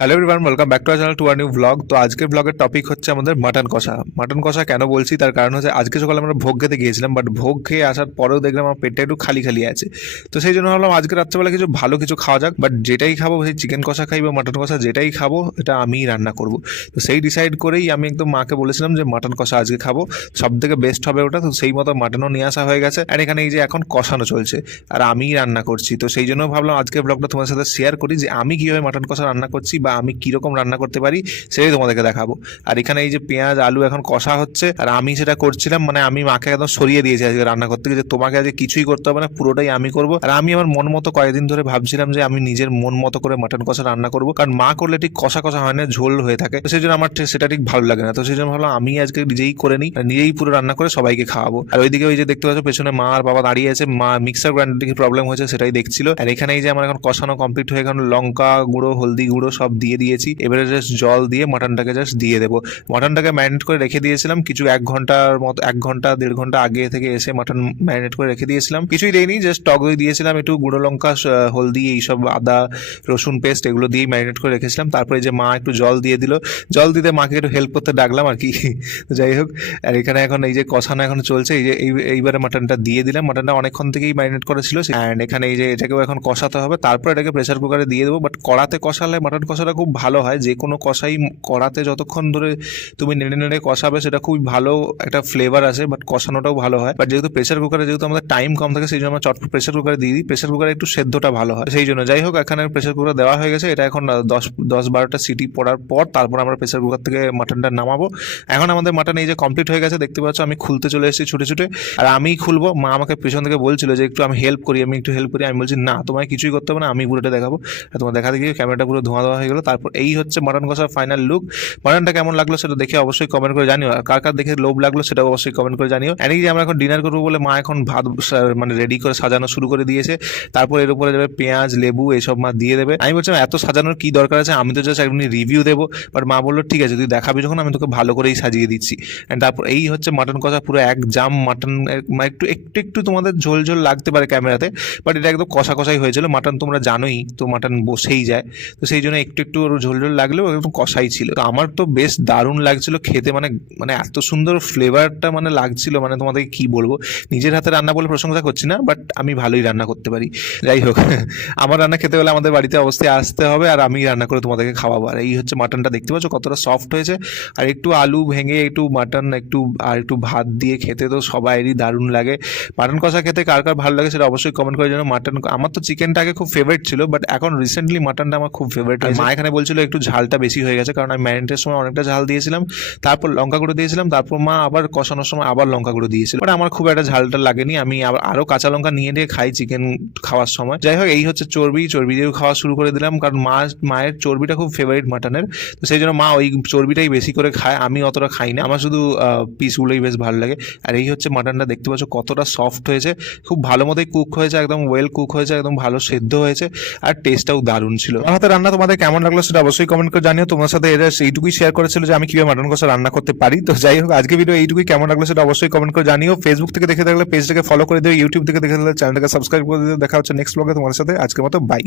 Hello everyone welcome back to channel to our new vlog তো আজকের ব্লগের topic হচ্ছে আমাদের মাটন কষা। মাটন কষা কেন বলছি? তার কারণ হচ্ছে আজকে সকালে আমরা ভোগ খেতে গিয়েছিলাম বাট ভোগ খেয়ে আসার পরেও দেখলাম আমার পেটটা একটু খালি খালি আছে। তো সেই জন্য ভাবলাম আজকে রাত্রেবেলা কিছু ভালো কিছু খাওয়া যাক বাট যেটাই খাব, সেই চিকেন কষা খাই বা মাটন কষা যেটাই খাব, এটা আমিই রান্না করব। তো সেই ডিসাইড করেই আমি একদম মাকে বলেছিলাম যে মাটন কষা আজকে খাব। সব থেকে বেস্ট হবে ওটা, তো সেই মতো মাটনও নিয়ে আসা হয়ে গেছে। আর এখানে এই যে এখন কষানো চলছে, আর আমিই রান্না করছি। তো সেই জন্য ভাবলাম আজকে ব্লগটা তোমার সাথে শেয়ার করি যে আমি কীভাবে মাটন কষা রান্না করছি বা আমি কীরকম রান্না করতে পারি সেটাই তোমাদেরকে দেখাবো। আর এখানে এই যে পেঁয়াজ, আলু এখন কষা হচ্ছে, আর আমি সেটা করছিলাম মানে আমি মাকে একদম সরিয়ে দিয়েছি আজকে রান্না করতে যে তোমাকে আজকে কিছুই করতে হবে না, পুরোটাই আমি করব। আর আমি আমার মন মতো কয়েকদিন ধরে ভাবছিলাম যে আমি নিজের মন মতো করে মাটন কষা রান্না করব, কারণ মা করলে ঠিক কষা কষা হয় না, ঝোল হয়ে থাকে। তো সেই জন্য আমার সেটা ঠিক ভালো লাগে না। তো সেই জন্য ভাবলাম আমি আজকে নিজেই করে নিই নিজেই পুরো রান্না করে সবাইকে খাওয়াবো। আর ওইদিকে ওই যে দেখতে পাচ্ছ পেছনে মা আর বাবা দাঁড়িয়ে আছে, মা মিক্সার গ্রাইন্ডার কি প্রবলেম হয়েছে সেটাই দেখছিল। আর এখানে এই যে আমার এখন কষানো কমপ্লিট হয়ে এখন লঙ্কা গুঁড়ো, হলদি গুঁড়ো সব দিয়ে দিয়েছি। এবারে জাস্ট জল দিয়ে মাটনটাকে জাস্ট দিয়ে দেবো। মাটনটাকে ম্যারিনেট করে রেখে দিয়েছিলাম। কিছু এক ঘণ্টার মতো, এক ঘণ্টা, দেড় ঘণ্টা আগে থেকে এসে মাটন ম্যারিনেট করে রেখে দিয়েছিলাম। কিছুই দেয়নি জাস্ট টক দই দিয়েছিলাম, একটু গুঁড়ো লঙ্কা হলদি, এইসব আদা, রসুন পেস্ট এগুলো দিয়ে ম্যারিনেট করে রেখেছিলাম। তারপরে যে মা একটু জল দিয়ে দিল, জল দিতে মাকে একটু হেল্প করতে ডাকলাম আর কি। যাই হোক, আর এখানে এখন এই যে কষানো এখন চলছে, এই যে এই- এইবারে মাটনটা দিয়ে দিলাম। মাটনটা অনেকক্ষণ থেকেই ম্যারিনেট করেছিল অ্যান্ড এখানে এই যে এটাকেও এখন কষাতে হবে। তারপর এটাকে প্রেসার কুকারে দিয়ে দেবো। বাট কড়াতে কষালে মাটন কষাটা খুব ভালো হয়। যে কোনো কষাই কড়াতে যতক্ষণ ধরে তুমি নেড়ে নেড়ে কষাবে সেটা খুবই ভালো একটা ফ্লেভার আসে বাট কষানোটাও ভালো হয়। বাট যেহেতু প্রেসার কুকারে যেহেতু আমাদের টাইম কম থাকে, সেই জন্য আমরা চটপট প্রেসার কুকারে দিয়ে দিই। প্রেসার কুকারে একটু সেদ্ধটা ভালো হয়। সেই জন্য যাই হোক, এখানে প্রেসার কুকার দেওয়া হয়ে গেছে। এটা এখন দশ দশ বারোটা সিটি পড়ার পর তারপর আমরা প্রেসার কুকার থেকে মাটনটা নামাবো। এখন আমাদের মাটন এই যে কমপ্লিট হয়ে গেছে, দেখতে পাচ্ছ আমি খুলতে চলে এসেছি ছুটে ছুটে। আর আমিই খুলবো, মা আমাকে পেছন থেকে বলছিল যে একটু আমি হেল্প করি, আমি একটু হেল্প করি। আমি বলছি, না, তোমায় কিছুই করতে হবে না, আমি পুরোটা দেখাবো। তোমার দেখাতে গিয়ে ক্যামেরাটা পুরো ধোঁয়া দেওয়া হয়ে গেলো। তারপর এই হচ্ছে মাটন কষার ফাইনাল লুক মাটনটা কেমন লাগল সেটা দেখে অবশ্যই কমেন্ট করে জানিও। আর কার কার দেখে লোভ লাগল সেটাও অবশ্যই কমেন্ট করে জানিও। যে আমরা এখন ডিনার করব বলে মা এখন ভাত মানে রেডি করে সাজানো শুরু করে দিয়েছে। তারপর এর উপরে যাবে পেঁয়াজ, লেবু এসব মা দিয়ে দেবে। আমি বলছিলাম এত সাজানোর কি দরকার আছে? আমি তো জাস্ট এমনি রিভিউ দেবো। বাট মা বলল, ঠিক আছে, তুই দেখাবি যখন, আমি তোকে ভালো করেই সাজিয়ে দিচ্ছি। তারপর এই হচ্ছে মাটন কষা পুরো এক জাম মাটন মানে একটু একটু একটু তোমাদের ঝোল ঝোল লাগতে পারে ক্যামেরাতে বাট এটা একদম কষা কষাই হয়েছিল। মাটন তোমরা জানোই, তো মাটন বসেই যায়। তো সেই জন্য একটু একটু ওর ঝোল ঝোল লাগলেও একদম কষাই ছিল। তো আমার তো বেশ দারুণ লাগছিল খেতে মানে মানে এত সুন্দর ফ্লেভারটা মানে লাগছিল মানে তোমাদেরকে কি বলব? নিজের হাতে রান্না বলে প্রশংসা করছি না বাট আমি ভালোই রান্না করতে পারি। যাই হোক আমার রান্না খেতে হলে আমাদের বাড়িতে অবশ্যই আসতে হবে আর আমি রান্না করে তোমাদেরকে খাওয়াবো। আর এই হচ্ছে মাটনটা দেখতে পাচ্ছ কতটা সফট হয়েছে। আর একটু আলু ভেঙে একটু মাটন একটু আর একটু ভাত দিয়ে খেতে তো সবাইরই দারুণ লাগে। মাটন কষা খেতে কার কার ভালো লাগে সেটা অবশ্যই কমেন্ট করে জানো মাটন আমার তো চিকেনটা আগে খুব ফেভারিট ছিল বাট এখন রিসেন্টলি মাটনটা আমার খুব ফেভারিট এখানে বলছিল একটু ঝালটা বেশি হয়ে গেছে, কারণ আমি ম্যারিনেটের সময় অনেকটা ঝাল দিয়েছিলাম। তারপর লঙ্কা গুঁড়ো দিয়েছিলাম, তারপর মা আবার কষানোর সময় আবার লঙ্কা গুঁড়ো দিয়েছিল। বাট আমার খুব একটা ঝালটা লাগেনি, আমি আবার আরও কাঁচা লঙ্কা নিয়ে নিয়ে খাই চিকেন খাওয়ার সময়। যাই হোক, এই হচ্ছে চর্বি চর্বি দিয়েও খাওয়া শুরু করে দিলাম, কারণ মা, মায়ের চর্বিটা খুব ফেভারিট মাটনের তো সেই জন্য মা ওই চর্বিটাই বেশি করে খায়, আমি অতটা খাই না আমার শুধু পিসগুলোই বেশ ভালো লাগে। আর এই হচ্ছে মাটনটা দেখতে পাচ্ছ কতটা সফট হয়েছে। খুব ভালো মতোই কুক হয়েছে, একদম ওয়েল কুক হয়েছে, একদম ভালো সেদ্ধ হয়েছে, আর টেস্টটাও দারুণ ছিল। আমার হাতে রান্না তোমাদের কেমন লাগল সেটা অবশ্যই কমেন্ট করে জানিও। তোমার সাথে এরা এইটুকুই শেয়ার করেছিল যে আমি কীভাবে মাটন কষা রান্না করতে পারি। তো যাই হোক, আজকে ভিডিও এইটুকুই। কেমন লাগল সেটা অবশ্যই কমেন্ট করে জানিও। ফেসবুক থেকে দেখে থাকলে পেজটাকে ফলো করে দিও ইউটিউব থেকে দেখে থাকলে চ্যানেলটাকে সাবস্ক্রাইব করে দিও। দেখা হচ্ছে নেক্সট ব্লগে তোমার সাথে। আজকের মতো বাই